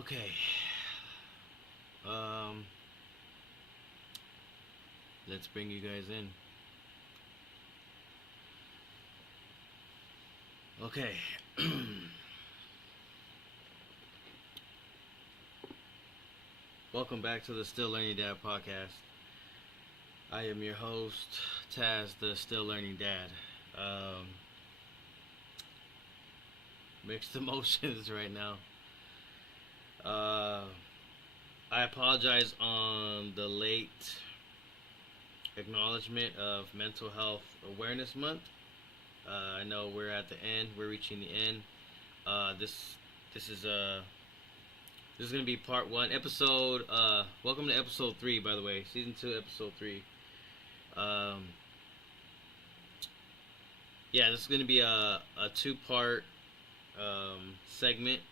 Okay. Um, let's bring you guys in. Okay. Welcome back to the Still Learning Dad podcast. I am your host, Taz, the Still Learning Dad. Um, Mixed emotions right now. Uh, I apologize on the late acknowledgement of Mental Health Awareness Month. I know we're at the end. We're reaching the end. Uh, this this is this is gonna be part one, episode. Welcome to episode 3, by the way, season 2, episode 3. Um, yeah, this is gonna be a 2 part segment.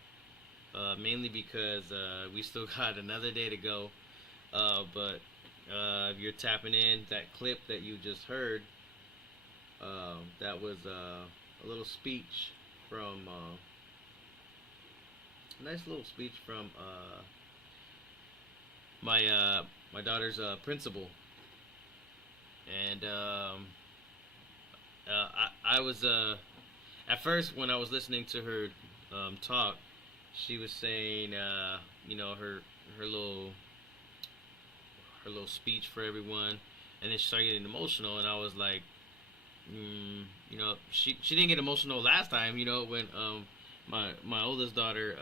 Mainly because we still got another day to go. But if you're tapping in, that clip that you just heard, that was a little speech from a nice little speech from my daughter's principal, and I was at first when I was listening to her talk, she was saying her little speech for everyone, and then she started getting emotional, and I was like, she didn't get emotional last time, when my oldest daughter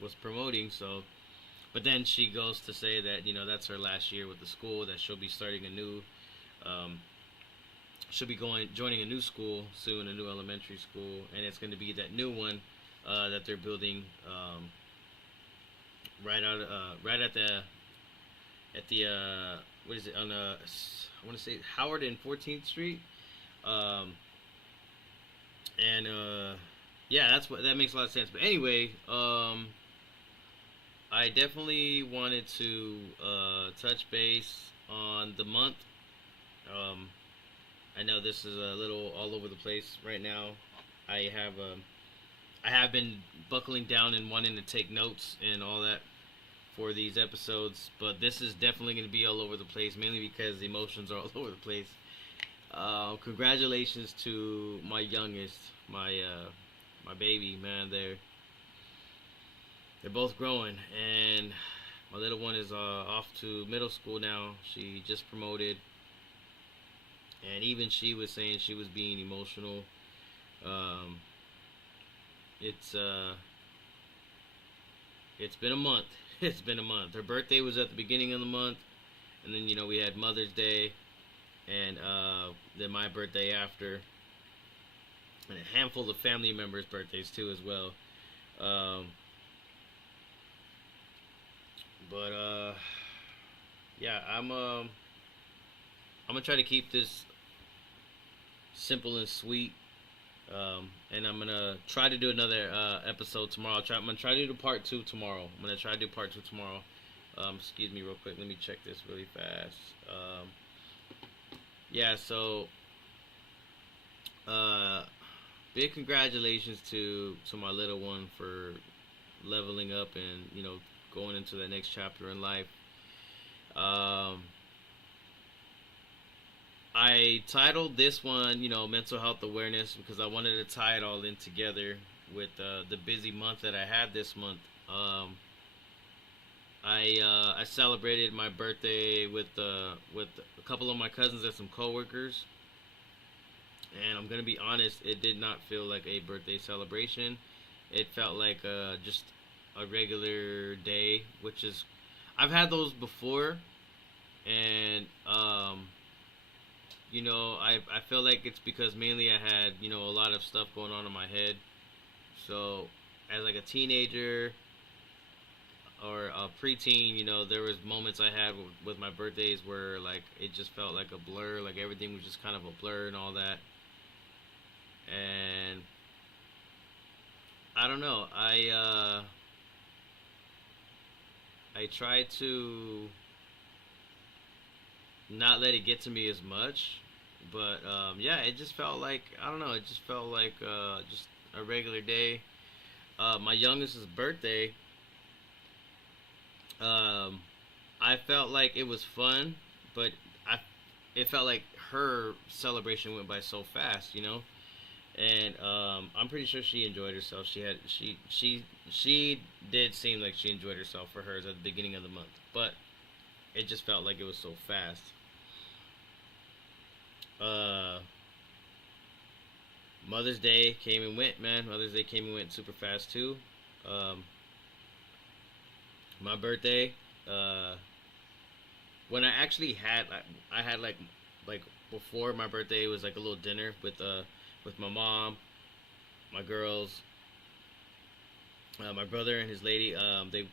was promoting. So, but then she goes to say that that's her last year with the school, that she'll be starting a new, um, she'll be joining a new school soon, a new elementary school, and it's going to be that new one that they're building right at the what is it, on I want to say Howard and 14th Street. Um, and yeah, that makes a lot of sense. But anyway, I definitely wanted to touch base on the month. Um, I know this is a little all over the place right now. I have I have been buckling down and wanting to take notes and all that for these episodes, but this is definitely going to be all over the place, mainly because the emotions are all over the place. Congratulations to my youngest, my baby, man. They're both growing, and my little one is off to middle school now. She just promoted, and even she was saying she was being emotional. Um, it's it's been a month. It's been a month. Her birthday was at the beginning of the month, and then we had Mother's Day, and then my birthday after, and a handful of family members' birthdays too as well. Um, but yeah, I'm gonna try to keep this simple and sweet. And I'm gonna try to do another episode tomorrow. I'm gonna try to do part 2 tomorrow. I'm gonna try to do part 2 tomorrow. Excuse me, real quick. Let me check this really fast. Yeah. So, uh, big congratulations to my little one for leveling up and going into the next chapter in life. Um, I titled this one, mental health awareness, because I wanted to tie it all in together with the busy month that I had this month. I celebrated my birthday with a couple of my cousins and some coworkers, and I'm gonna be honest, it did not feel like a birthday celebration. It felt like just a regular day, which is I've had those before, and I feel like it's because mainly I had a lot of stuff going on in my head. So as like a teenager or a preteen, there was moments I had with my birthdays where like it just felt like a blur, like everything was just kind of a blur and all that. And I don't know. I tried to not let it get to me as much, but yeah, it just felt like I don't know. It just felt like just a regular day. My youngest's birthday. Um, I felt like it was fun, but I it felt like her celebration went by so fast, you know. And I'm pretty sure she enjoyed herself. She did seem like she enjoyed herself for hers at the beginning of the month, but it just felt like it was so fast. Uh, Mother's Day came and went, man. Mother's Day came and went super fast too. Um, my birthday, uh, when I actually had, I had like before my birthday, it was like a little dinner with my mom, my girls, my brother and his lady.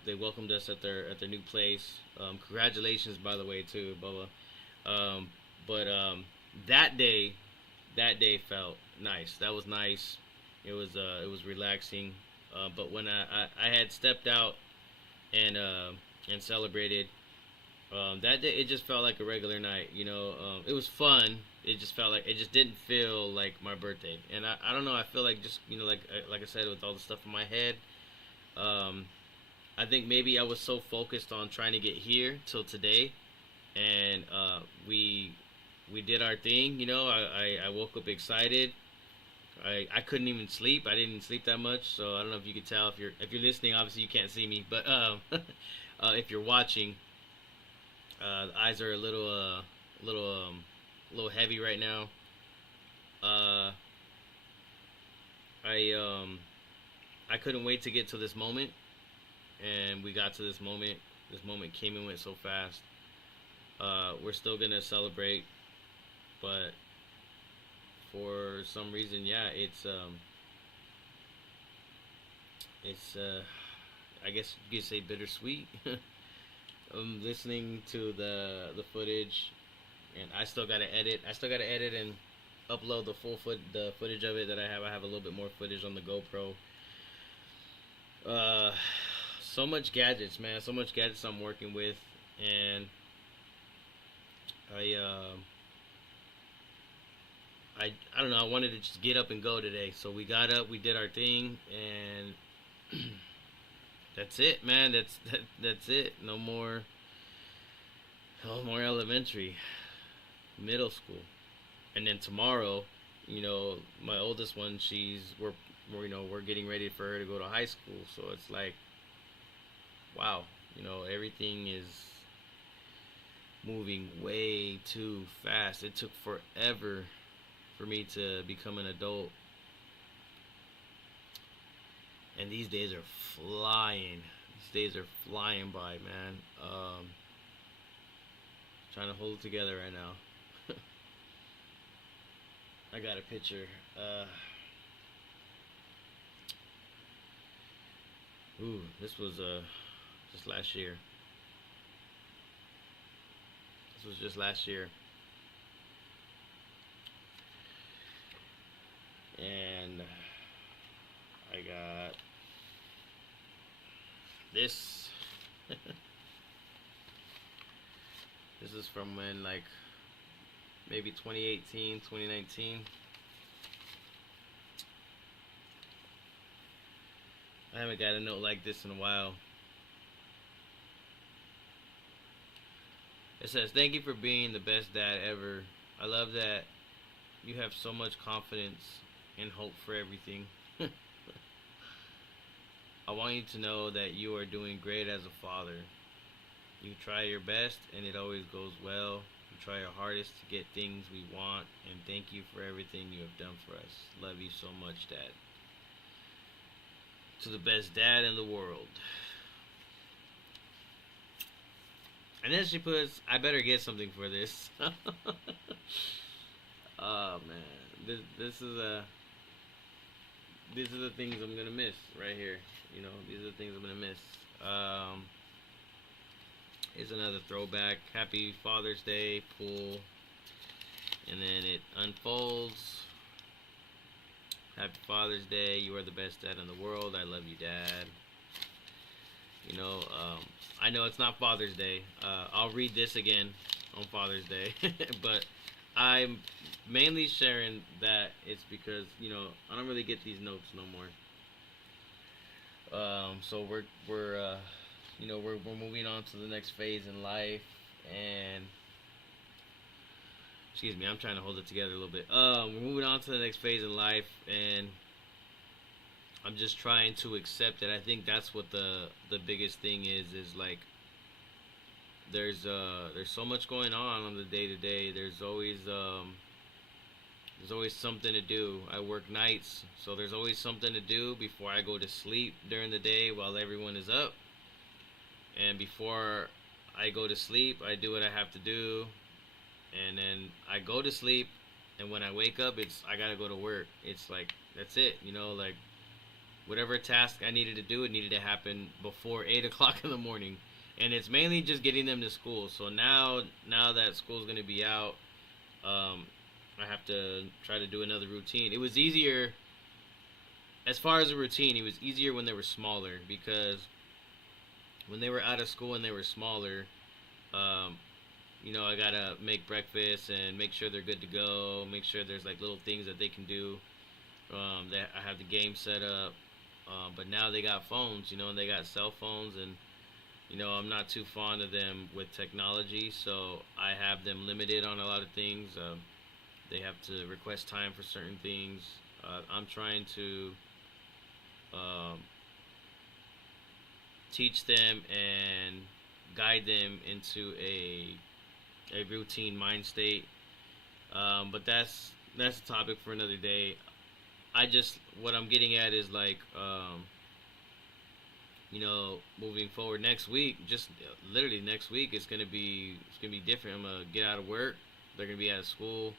They welcomed us at their new place. Congratulations, by the way, too, Bubba. Um, but that day that day felt nice. That was nice. It was relaxing. But when I had stepped out and and celebrated that day, it just felt like a regular night. You know, it was fun. It just felt like it just didn't feel like my birthday. And I don't know. I feel like just like I said, with all the stuff in my head. Um, I think maybe I was so focused on trying to get here till today, and we did our thing. You know, I woke up excited. I couldn't even sleep. I didn't sleep that much, so I don't know if you could tell if you're listening. Obviously, you can't see me, but if you're watching, the eyes are a little heavy right now. Uh, I I couldn't wait to get to this moment, and we got to this moment. This moment came and went so fast. We're still gonna celebrate, but for some reason, yeah, it's I guess you could say bittersweet. Listening to the footage, and I still gotta edit. I still gotta edit and upload the footage of it that I have. I have a little bit more footage on the GoPro. Uh, so much gadgets, man. So much gadgets I'm working with, and I I don't know. I wanted to just get up and go today, so we got up, we did our thing, and that's it, man. That's it. No more elementary, middle school, and then tomorrow, you know, my oldest one, we're getting ready for her to go to high school, so it's like, wow, you know, everything is moving way too fast. It took forever for me to become an adult, and these days are flying. These days are flying by, man. Trying to hold it together right now. I got a picture. This was just last year. This was just last year, and I got this. This is from when, like, maybe 2018, 2019. I haven't got a note like this in a while. It says, "Thank you for being the best dad ever. I love that you have so much confidence and hope for everything. I want you to know that you are doing great as a father. You try your best and it always goes well. You try your hardest to get things we want, and thank you for everything you have done for us. Love you so much, Dad." To the best dad in the world. And then she puts, "I better get something for this." Oh man, these are the things I'm gonna miss right here. You know, these are the things I'm gonna miss. Here's another throwback. Happy Father's Day pool, and then it unfolds. Happy Father's Day. You are the best dad in the world. I love you, Dad. You know, I know it's not Father's Day. I'll read this again on Father's Day, but I'm mainly sharing that it's because, you know, I don't really get these notes no more. So we're moving on to the next phase in life, and excuse me, I'm trying to hold it together a little bit. We're moving on to the next phase in life, and I'm just trying to accept it. I think that's what the biggest thing is like there's so much going on the day to day. There's always something to do. I work nights, so there's always something to do before I go to sleep during the day while everyone is up. And before I go to sleep, I do what I have to do, and then I go to sleep. And when I wake up, it's I gotta go to work. It's like that's it, like whatever task I needed to do, it needed to happen before 8 o'clock in the morning. And it's mainly just getting them to school. So now that school's gonna be out, um, I have to try to do another routine. It was easier as far as a routine. It was easier when they were smaller because when they were out of school and they were smaller, um, I gotta make breakfast and make sure they're good to go. Make sure there's like little things that they can do. I have the game set up, but now they got phones, and they got cell phones, and I'm not too fond of them with technology, so I have them limited on a lot of things. They have to request time for certain things. I'm trying to um, teach them and guide them into a routine mind state. But that's a topic for another day. What I'm getting at is like moving forward next week, just literally next week, it's gonna be different. I'm gonna get out of work. They're gonna be out of school,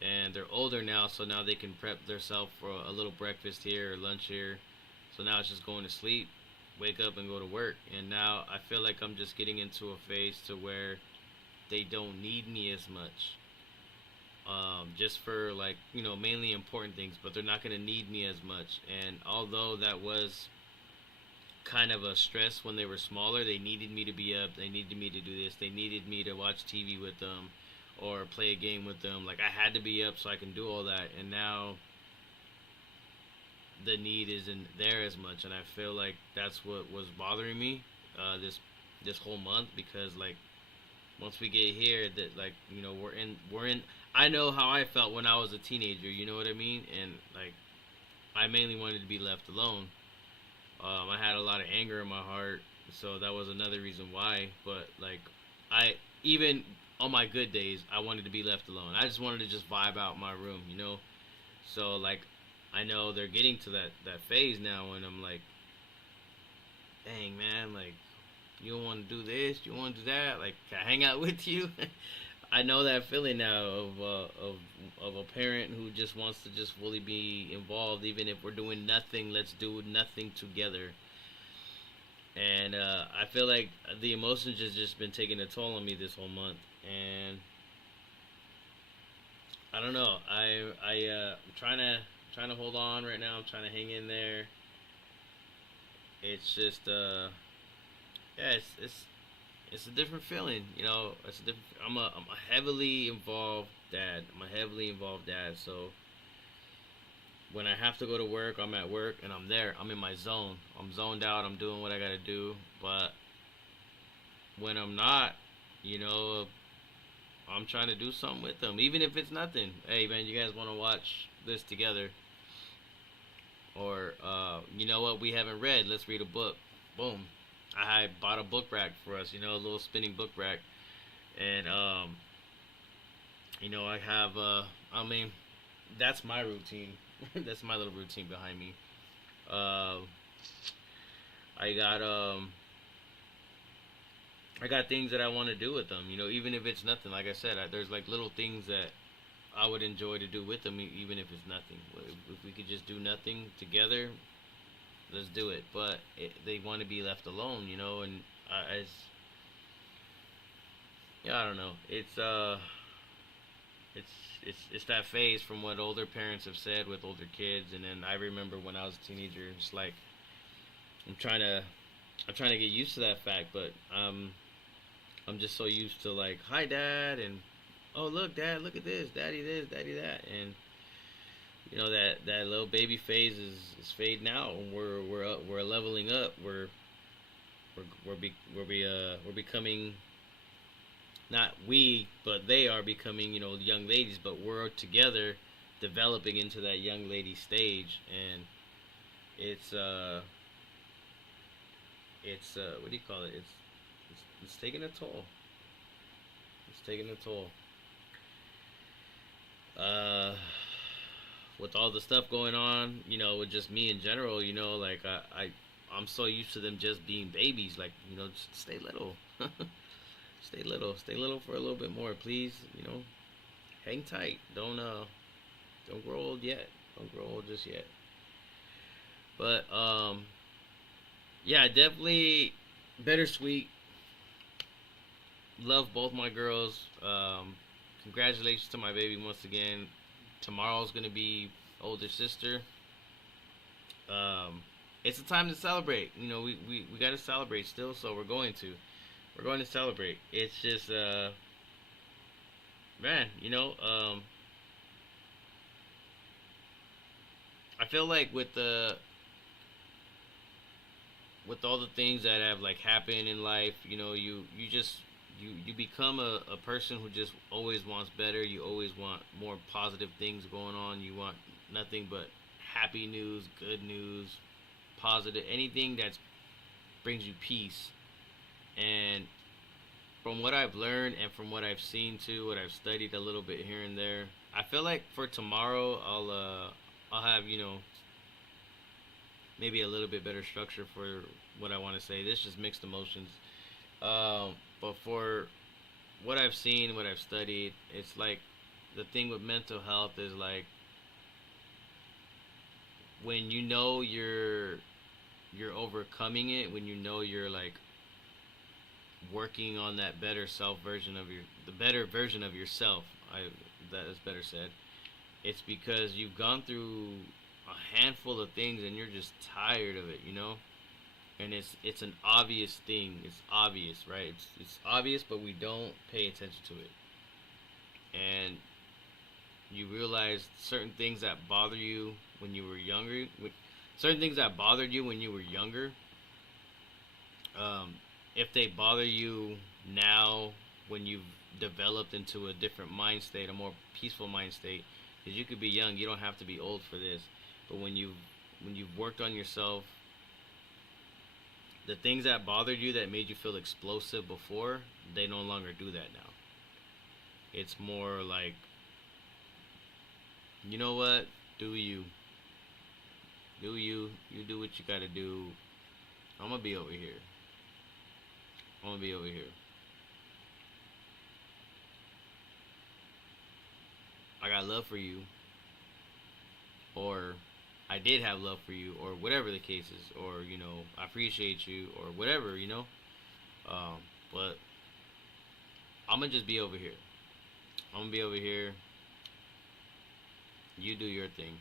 and they're older now, so now they can prep themselves for a little breakfast here or lunch here. So now it's just going to sleep, wake up, and go to work. And now I feel like I'm just getting into a phase to where they don't need me as much. Just for like mainly important things, but they're not gonna need me as much. And although that was kind of a stress when they were smaller. They needed me to be up. They needed me to do this. They needed me to watch TV with them or play a game with them. Like I had to be up so I can do all that. And now the need isn't there as much, and I feel like that's what was bothering me this whole month because like once we get here that like we're in. I know how I felt when I was a teenager. You know what I mean? And like I mainly wanted to be left alone. I had a lot of anger in my heart, so that was another reason why. But like, I even on my good days, I wanted to be left alone. I just wanted to just vibe out my room. So like, I know they're getting to that phase now, and I'm like, dang man, like, you don't want to do this, you want to do that. Like, can I hang out with you? I know that feeling now of a parent who just wants to just fully be involved, even if we're doing nothing. Let's do nothing together. And I feel like the emotions just been taking a toll on me this whole month, and I don't know. I'm trying to hold on right now. I'm trying to hang in there. It's just yeah, it's a different feeling, It's a different. I'm a heavily involved dad. I'm a heavily involved dad. So when I have to go to work, I'm at work and I'm there. I'm in my zone. I'm zoned out. I'm doing what I gotta do. But when I'm not, you know, I'm trying to do something with them, even if it's nothing. Hey man, you guys want to watch this together? Or you know what? We haven't read. Let's read a book. Boom. I bought a book rack for us, a little spinning book rack, and I have I mean, that's my routine. That's my little routine behind me. Uh, I got I got things that I want to do with them. Even if it's nothing. Like I said, there's like little things that I would enjoy to do with them, even if it's nothing. If we could just do nothing together, let's do it. But they want to be left alone, and it's yeah, I don't know. It's that phase from what older parents have said with older kids, and then I remember when I was a teenager, it's like I'm trying to I'm trying to get used to that fact, but I'm just so used to like, hi dad, and oh look dad, look at this, daddy that, and that little baby phase is fading out, and we're leveling up. we're becoming, not we, but they are becoming, young ladies, but we're together developing into that young lady stage. And it's what do you call it? It's taking a toll. It's taking a toll. Uh, with all the stuff going on, with just me in general, like I'm so used to them just being babies. Like, just stay little, stay little for a little bit more, please. Hang tight. Don't grow old yet. Don't grow old just yet. But yeah, definitely bittersweet. Love both my girls. Congratulations to my baby once again. Tomorrow's gonna be older sister. Um, it's a time to celebrate. We got to celebrate still, so we're going to celebrate. It's just man, I feel like with all the things that have like happened in life, you just you become a person who just always wants better. You always want more positive things going on. You want nothing but happy news, good news, positive, anything that brings you peace. And from what I've learned and from what I've seen too, what I've studied a little bit here and there, I feel like for tomorrow I'll have, maybe a little bit better structure for what I want to say. This just mixed emotions. But for what I've seen, what I've studied, it's like the thing with mental health is like when you're overcoming it, when you're like working on that better self version of the better version of yourself. That is better said. It's because you've gone through a handful of things and you're just tired of it. And it's an obvious thing. It's obvious, right? It's obvious, but we don't pay attention to it. And you realize certain things that bother you when you were younger, certain things that bothered you when you were younger, if they bother you now when you've developed into a different mind state, a more peaceful mind state, because you could be young, you don't have to be old for this. But when you've worked on yourself, the things that bothered you that made you feel explosive before, they no longer do that now. It's more like, you know what? Do you? Do you? You do what you gotta do. I'm gonna be over here. I'm gonna be over here. I got love for you. Or I did have love for you, or whatever the case is, or I appreciate you, or whatever. Um, but I'm gonna just be over here. I'm gonna be over here. You do your thing.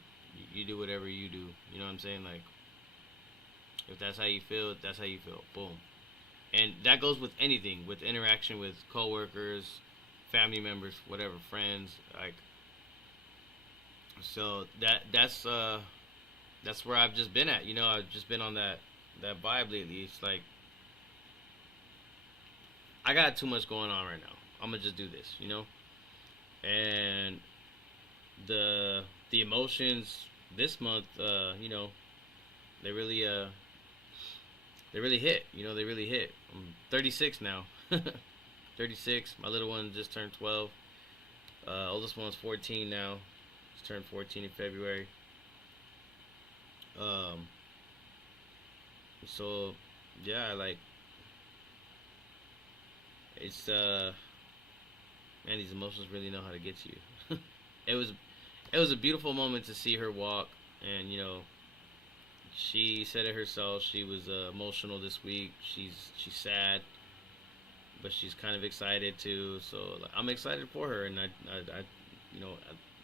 You do whatever you do. You know what I'm saying? Like, if that's how you feel, that's how you feel. Boom. And that goes with anything, with interaction with coworkers, family members, whatever, friends. Like, so that's where I've just been at. I've just been on that vibe lately. It's like I got too much going on right now. I'm gonna just do this. And the emotions this month, they really they really hit. They really hit. I'm 36 now. 36. My little one just turned 12. Oldest one's 14 now. Just turned 14 in February. Um, so yeah, like it's man, these emotions really know how to get to you. it was it was a beautiful moment to see her walk, and she said it herself. She was emotional this week. She's sad, but she's kind of excited too. So like, I'm excited for her, and I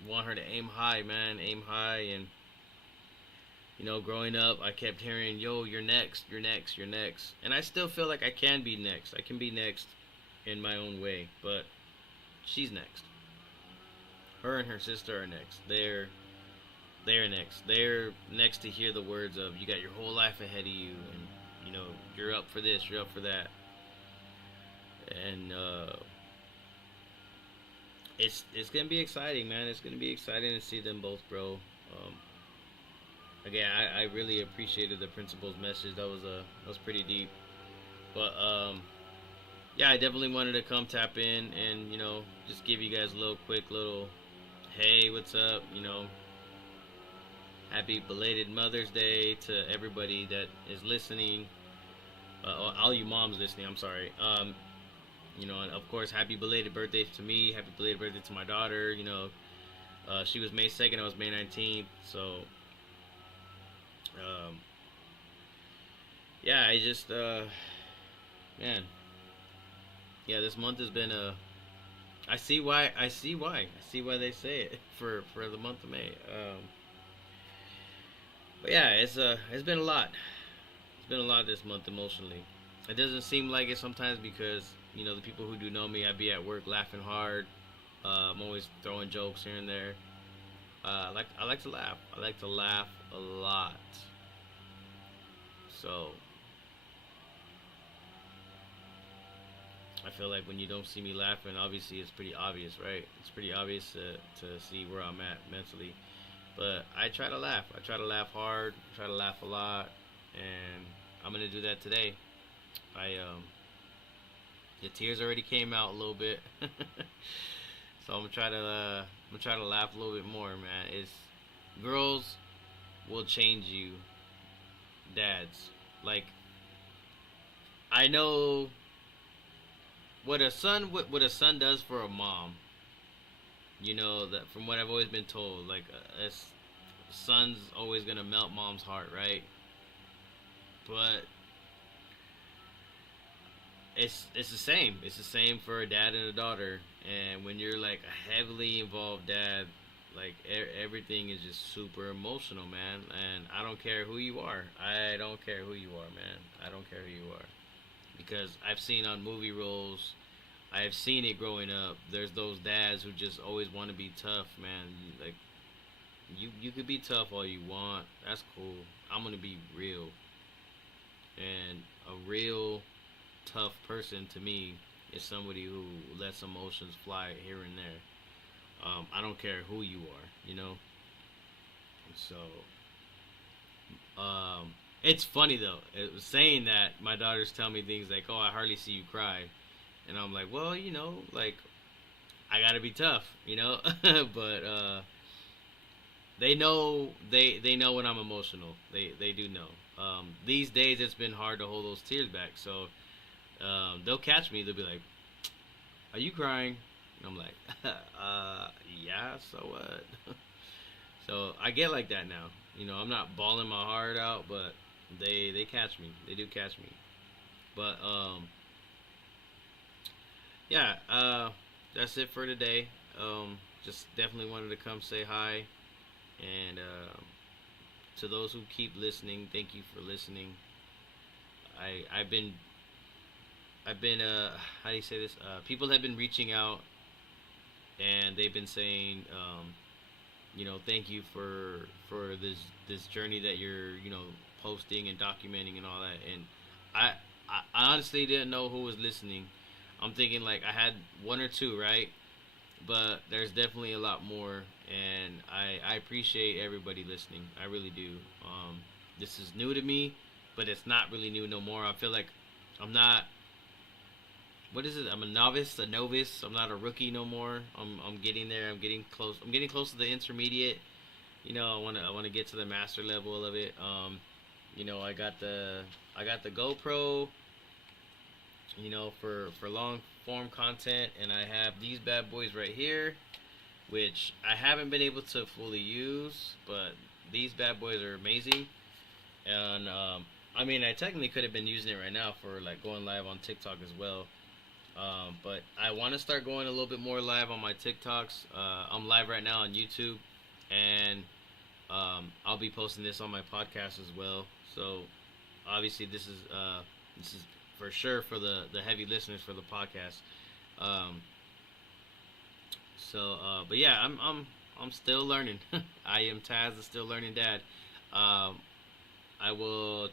want her to aim high, man, aim high. And growing up, I kept hearing, "Yo, you're next, you're next, you're next," and I still feel like I can be next. I can be next in my own way, but she's next. Her and her sister are next. They're next. They're next to hear the words of, "You got your whole life ahead of you," and You know, you're up for this, you're up for that, and it's gonna be exciting, man. It's gonna be exciting to see them both grow. Again, I really appreciated the principal's message. That was pretty deep. But yeah, I definitely wanted to come tap in and just give you guys a little quick little hey, what's up? Happy belated Mother's Day to everybody that is listening. All you moms listening, I'm sorry. And of course, happy belated birthday to me. Happy belated birthday to my daughter. She was May 2nd. I was May 19th. So, um, yeah, I just, man, yeah, this month has been a. I see why. I see why. I see why they say it for the month of May. But yeah, it's been a lot. It's been a lot this month emotionally. It doesn't seem like it sometimes because the people who do know me, I be at work laughing hard. I'm always throwing jokes here and there. I like to laugh. I like to laugh a lot. So I feel like when you don't see me laughing, obviously it's pretty obvious, right? It's pretty obvious to see where I'm at mentally. But I try to laugh. I try to laugh hard. I try to laugh a lot, and I'm gonna do that today. I The tears already came out a little bit, so I'm gonna try to laugh a little bit more, man. It's girls will change you, dads. Like I know what a son does for a mom. That from what I've always been told, like a son's always gonna melt mom's heart, right? But it's the same. It's the same for a dad and a daughter. And when you're like a heavily involved dad, like everything is just super emotional, man. And I don't care who you are. I don't care who you are, man. I don't care who you are because I've seen on movie roles. I've seen it growing up. There's those dads who just always want to be tough, man. Like you could be tough all you want. That's cool. I'm gonna be real, and a real tough person to me is somebody who lets emotions fly here and there. I don't care who you are, you know. So it's funny though. It was saying that my daughters tell me things like, "Oh, I hardly see you cry," and I'm like, "Well, like I gotta be tough, but they know when I'm emotional. They do know. These days it's been hard to hold those tears back. So they'll catch me. They'll be like, "Are you crying?" And I'm like, "Yeah. So what?" So I get like that now. I'm not bawling my heart out, but they catch me. They do catch me. But yeah, that's it for today. Just definitely wanted to come say hi, and to those who keep listening, thank you for listening. I've been how do you say this? People have been reaching out, and they've been saying, thank you for this journey that you're posting and documenting and all that. And I I honestly didn't know who was listening. I'm thinking like I had one or two, right? But there's definitely a lot more, and I appreciate everybody listening. I really do. This is new to me, but it's not really new no more. I feel like I'm not. What is it? I'm a novice, a novice. I'm not a rookie no more. I'm getting there. I'm getting close. I'm getting close to the intermediate. I wanna get to the master level of it. I got the GoPro. For long form content, and I have these bad boys right here, which I haven't been able to fully use, but these bad boys are amazing. And I mean, I technically could have been using it right now for like going live on TikTok as well. But I want to start going a little bit more live on my TikToks. I'm live right now on YouTube, and I'll be posting this on my podcast as well. So obviously, this is for sure for the heavy listeners for the podcast. Um, but yeah, I'm still learning. I am Taz, the still learning dad. Um, I will.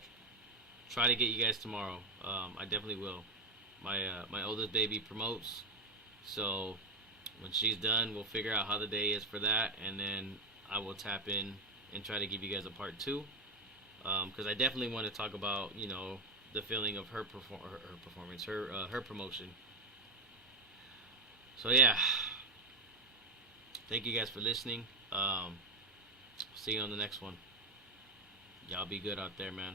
try to get you guys tomorrow. I definitely will. My oldest baby promotes, so when she's done, we'll figure out how the day is for that, and then I will tap in and try to give you guys a part two. Because I definitely want to talk about the feeling of her performance, her promotion. So yeah, thank you guys for listening. See you on the next one. Y'all be good out there, man.